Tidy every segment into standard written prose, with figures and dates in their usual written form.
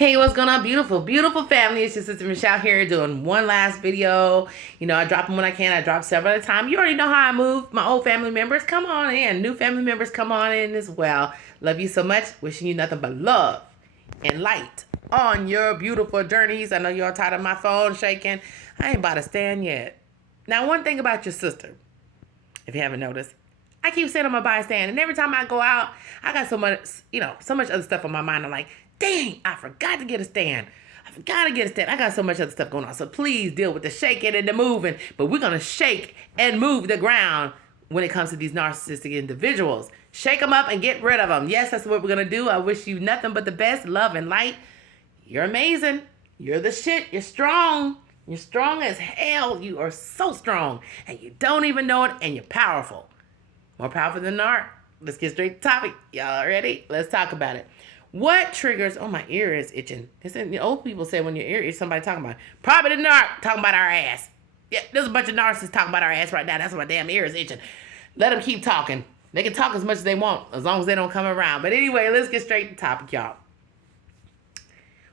Hey, what's going on, beautiful, beautiful family? It's your sister Michelle here doing one last video. You know, I drop them when I can. I drop several at a time. You already know how I move. My old family members, come on in. New family members, come on in as well. Love you so much. Wishing you nothing but love and light on your beautiful journeys. I know you're all tired of my phone shaking. I ain't about to stand yet. Now, one thing about your sister, if you haven't noticed, I keep saying I'm gonna buy a stand, and every time I go out, I got so much, so much other stuff on my mind. I'm like, dang, I forgot to get a stand. I got so much other stuff going on. So please deal with the shaking and the moving. But we're gonna shake and move the ground when it comes to these narcissistic individuals. Shake them up and get rid of them. Yes, that's what we're gonna do. I wish you nothing but the best, love and light. You're amazing. You're the shit. You're strong. You're strong as hell. You are so strong, and you don't even know it, and you're powerful. More powerful than art. Let's get straight to the topic. Y'all ready? Let's talk about it. What triggers... Oh, my ear is itching. Old people say when your ear is somebody talking about it. Probably the narc talking about our ass. Yeah, there's a bunch of narcissists talking about our ass right now. That's why my damn ear is itching. Let them keep talking. They can talk as much as they want, as long as they don't come around. But anyway, let's get straight to the topic, y'all.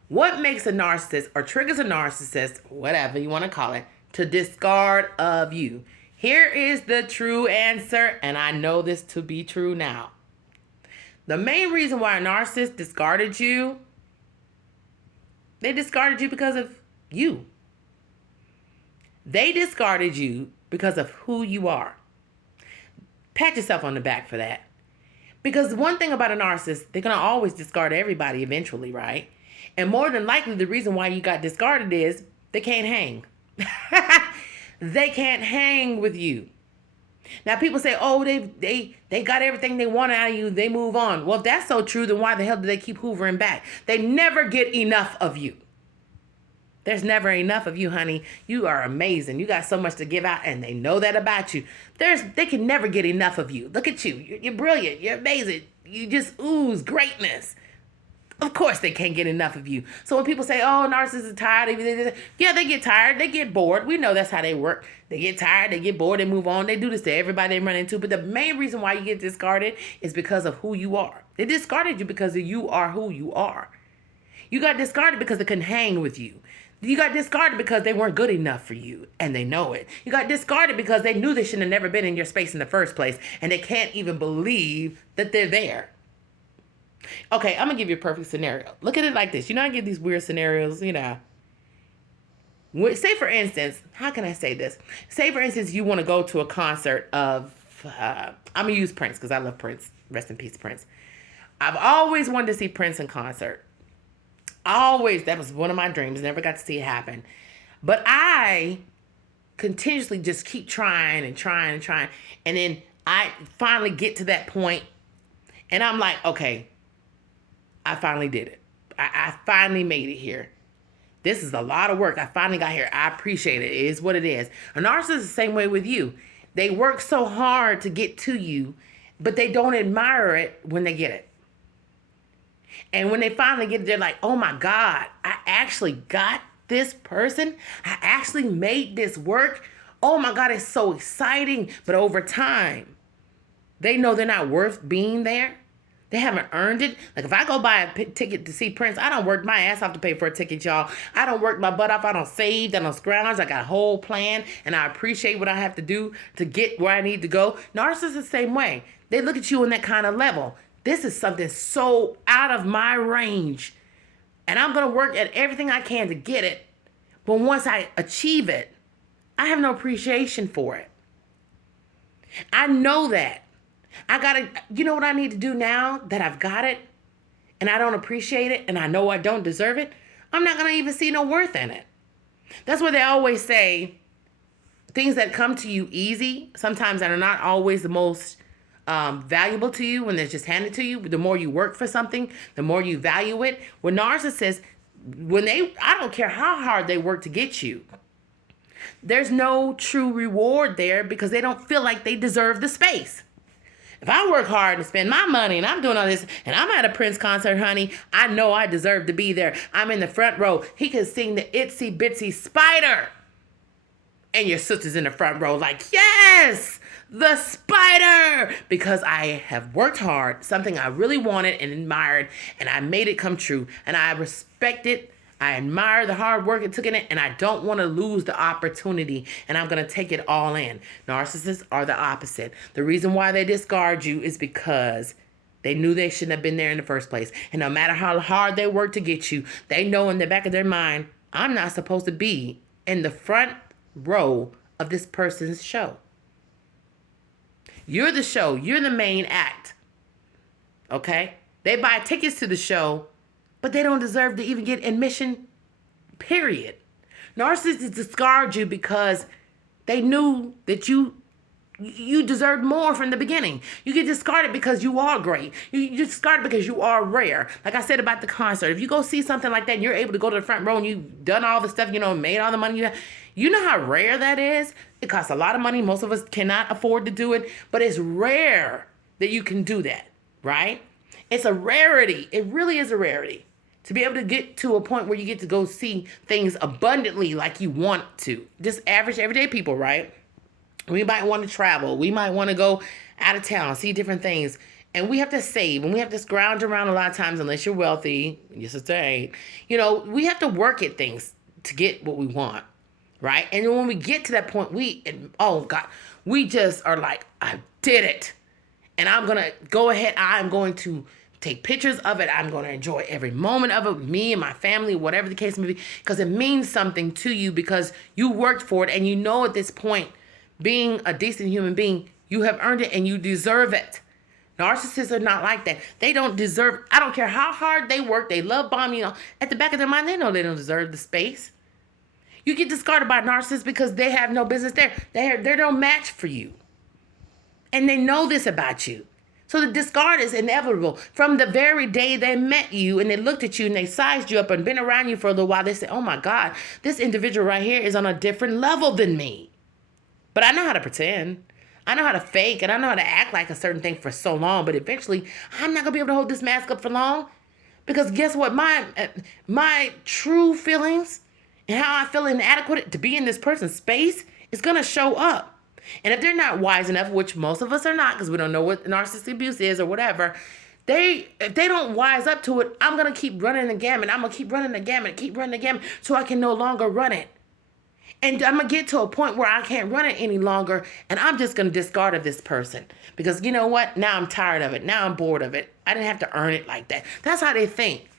What makes a narcissist or triggers a narcissist, whatever you want to call it, to discard of you? Here is the true answer, and I know this to be true now. The main reason why a narcissist discarded you, they discarded you because of you. They discarded you because of who you are. Pat yourself on the back for that. Because one thing about a narcissist, they're going to always discard everybody eventually, right? And more than likely, the reason why you got discarded is they can't hang. They can't hang with you. Now, people say, oh, they got everything they want out of you. They move on. Well, if that's so true, then why the hell do they keep hoovering back? They never get enough of you. There's never enough of you, honey. You are amazing. You got so much to give out, and they know that about you. They can never get enough of you. Look at you. You're brilliant. You're amazing. You just ooze greatness. Of course they can't get enough of you. So when people say, oh, narcissists are tired of you, yeah, they get tired. They get bored. We know that's how they work. They get tired. They get bored. They move on. They do this to everybody they run into. But the main reason why you get discarded is because of who you are. They discarded you because you are who you are. You got discarded because they couldn't hang with you. You got discarded because they weren't good enough for you, and they know it. You got discarded because they knew they shouldn't have never been in your space in the first place, and they can't even believe that they're there. Okay, I'm going to give you a perfect scenario. Look at it like this. You know, I give these weird scenarios, Say, for instance, how can I say this? Say, for instance, you want to go to a concert of, I'm going to use Prince because I love Prince. Rest in peace, Prince. I've always wanted to see Prince in concert. Always. That was one of my dreams. Never got to see it happen. But I continuously just keep trying and trying and trying. And then I finally get to that point, and I'm like, okay, I finally did it. I finally made it here. This is a lot of work. I finally got here. I appreciate it. It is what it is. A narcissist is the same way with you. They work so hard to get to you, but they don't admire it when they get it. And when they finally get it, they're like, oh my God, I actually got this person. I actually made this work. Oh my God, it's so exciting. But over time, they know they're not worth being there. They haven't earned it. Like if I go buy a ticket to see Prince, I don't work my ass off to pay for a ticket, y'all. I don't work my butt off. I don't save. I don't scrounge. I got a whole plan, and I appreciate what I have to do to get where I need to go. Narcissists the same way. They look at you on that kind of level. This is something so out of my range, and I'm going to work at everything I can to get it. But once I achieve it, I have no appreciation for it. I know that. You know what I need to do now that I've got it and I don't appreciate it and I know I don't deserve it? I'm not going to even see no worth in it. That's why they always say things that come to you easy, sometimes that are not always the most valuable to you when they're just handed to you. The more you work for something, the more you value it. With narcissists, I don't care how hard they work to get you, there's no true reward there because they don't feel like they deserve the space. If I work hard and spend my money and I'm doing all this and I'm at a Prince concert, honey, I know I deserve to be there. I'm in the front row. He can sing the Itsy Bitsy Spider. And your sister's in the front row like, yes, the spider, because I have worked hard, something I really wanted and admired, and I made it come true. And I respect it. I admire the hard work it took in it, and I don't want to lose the opportunity, and I'm going to take it all in. Narcissists are the opposite. The reason why they discard you is because they knew they shouldn't have been there in the first place. And no matter how hard they work to get you, they know in the back of their mind, I'm not supposed to be in the front row of this person's show. You're the show. You're the main act. Okay? They buy tickets to the show, but they don't deserve to even get admission, period. Narcissists discard you because they knew that you deserved more from the beginning. You get discarded because you are great. You discarded because you are rare. Like I said about the concert, if you go see something like that and you're able to go to the front row and you've done all the stuff, made all the money you know how rare that is? It costs a lot of money. Most of us cannot afford to do it, but it's rare that you can do that, right? It's a rarity. It really is a rarity to be able to get to a point where you get to go see things abundantly like you want to. Just average, everyday people, right? We might want to travel. We might want to go out of town, see different things. And we have to save, and we have to scrounge around a lot of times, unless you're wealthy. Your sister ain't. We have to work at things to get what we want, right? And when we get to that point, we just are like, I did it. And I'm going to go ahead. I'm going to take pictures of it. I'm going to enjoy every moment of it, me and my family, whatever the case may be, because it means something to you because you worked for it. And at this point, being a decent human being, you have earned it and you deserve it. Narcissists are not like that. They don't deserve, I don't care how hard they work, they love bombing, at the back of their mind, they know they don't deserve the space. You get discarded by narcissists because they have no business there. They're no match for you. And they know this about you. So the discard is inevitable. From the very day they met you and they looked at you and they sized you up and been around you for a little while, they say, oh my God, this individual right here is on a different level than me. But I know how to pretend. I know how to fake, and I know how to act like a certain thing for so long. But eventually, I'm not going to be able to hold this mask up for long. Because guess what? My true feelings and how I feel inadequate to be in this person's space is going to show up. And if they're not wise enough, which most of us are not because we don't know what narcissistic abuse is or whatever, if they don't wise up to it, I'm going to keep running the gamut. I'm going to keep running the gamut so I can no longer run it. And I'm going to get to a point where I can't run it any longer, and I'm just going to discard of this person. Because you know what? Now I'm tired of it. Now I'm bored of it. I didn't have to earn it like that. That's how they think.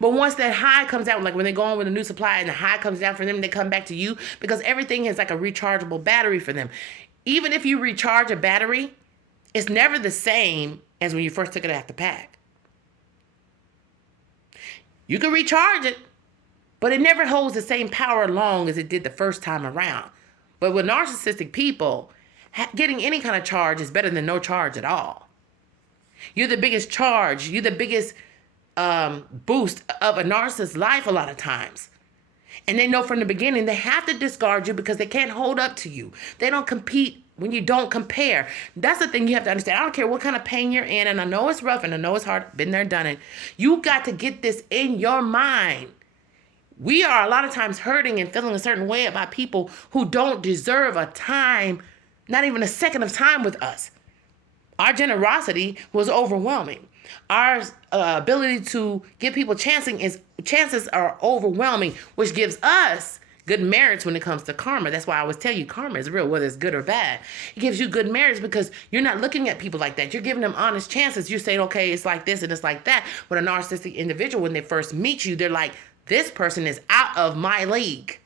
But once that high comes out, like when they go on with a new supply and the high comes down for them, they come back to you because everything is like a rechargeable battery for them. Even if you recharge a battery, it's never the same as when you first took it out the pack. You can recharge it, but it never holds the same power long as it did the first time around. But with narcissistic people, getting any kind of charge is better than no charge at all. You're the biggest charge. You're the biggest boost of a narcissist's life a lot of times. And they know from the beginning they have to discard you because they can't hold up to you. They don't compete when you don't compare. That's the thing you have to understand. I don't care what kind of pain you're in, and I know it's rough and I know it's hard. Been there, done it. You got to get this in your mind. We are a lot of times hurting and feeling a certain way about people who don't deserve a time, not even a second of time with us. Our generosity was overwhelming. Our ability to give people chances are overwhelming, which gives us good merits when it comes to karma. That's why I always tell you karma is real, whether it's good or bad. It gives you good merits because you're not looking at people like that. You're giving them honest chances. You're saying, okay, it's like this and it's like that. With a narcissistic individual, when they first meet you, they're like, this person is out of my league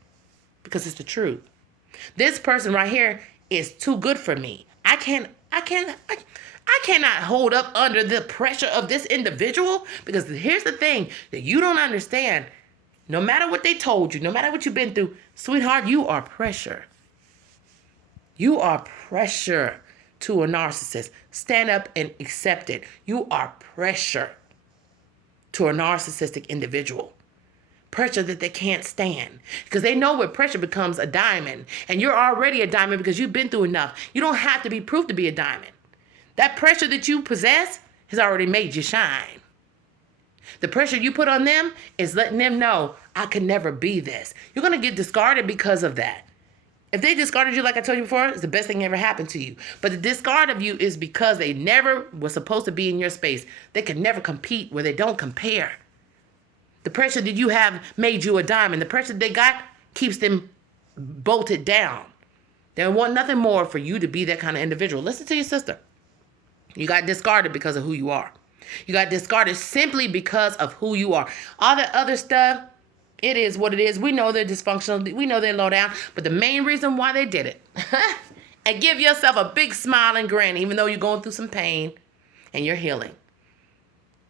because it's the truth. This person right here is too good for me. I cannot hold up under the pressure of this individual because here's the thing that you don't understand. No matter what they told you, no matter what you've been through, sweetheart, you are pressure. You are pressure to a narcissist. Stand up and accept it. You are pressure to a narcissistic individual. Pressure that they can't stand because they know what pressure becomes a diamond, and you're already a diamond because you've been through enough. You don't have to be proof to be a diamond. That pressure that you possess has already made you shine. The pressure you put on them is letting them know, I could never be this. You're going to get discarded because of that. If they discarded you, like I told you before, it's the best thing ever happened to you. But the discard of you is because they never were supposed to be in your space. They could never compete where they don't compare. The pressure that you have made you a diamond. The pressure they got keeps them bolted down. They want nothing more for you to be that kind of individual. Listen to your sister. You got discarded because of who you are. You got discarded simply because of who you are. All that other stuff, it is what it is. We know they're dysfunctional. We know they're low down. But the main reason why they did it, and give yourself a big smile and grin, even though you're going through some pain and you're healing.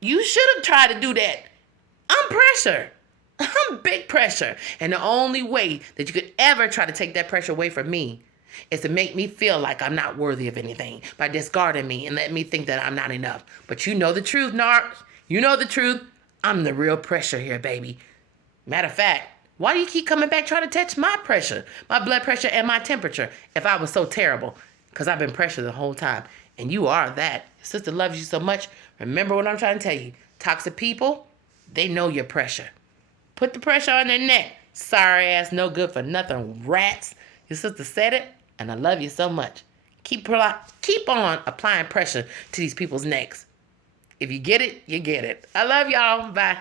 You should have tried to do that. I'm pressure. I'm big pressure. And the only way that you could ever try to take that pressure away from me is to make me feel like I'm not worthy of anything by discarding me and letting me think that I'm not enough. But you know the truth, Narc. You know the truth. I'm the real pressure here, baby. Matter of fact, why do you keep coming back trying to touch my pressure, my blood pressure, and my temperature if I was so terrible? Because I've been pressured the whole time. And you are that. Your sister loves you so much. Remember what I'm trying to tell you. Toxic people, they know your pressure. Put the pressure on their neck. Sorry ass, no good for nothing rats. Your sister said it, and I love you so much. Keep on applying pressure to these people's necks. If you get it, you get it. I love y'all. Bye.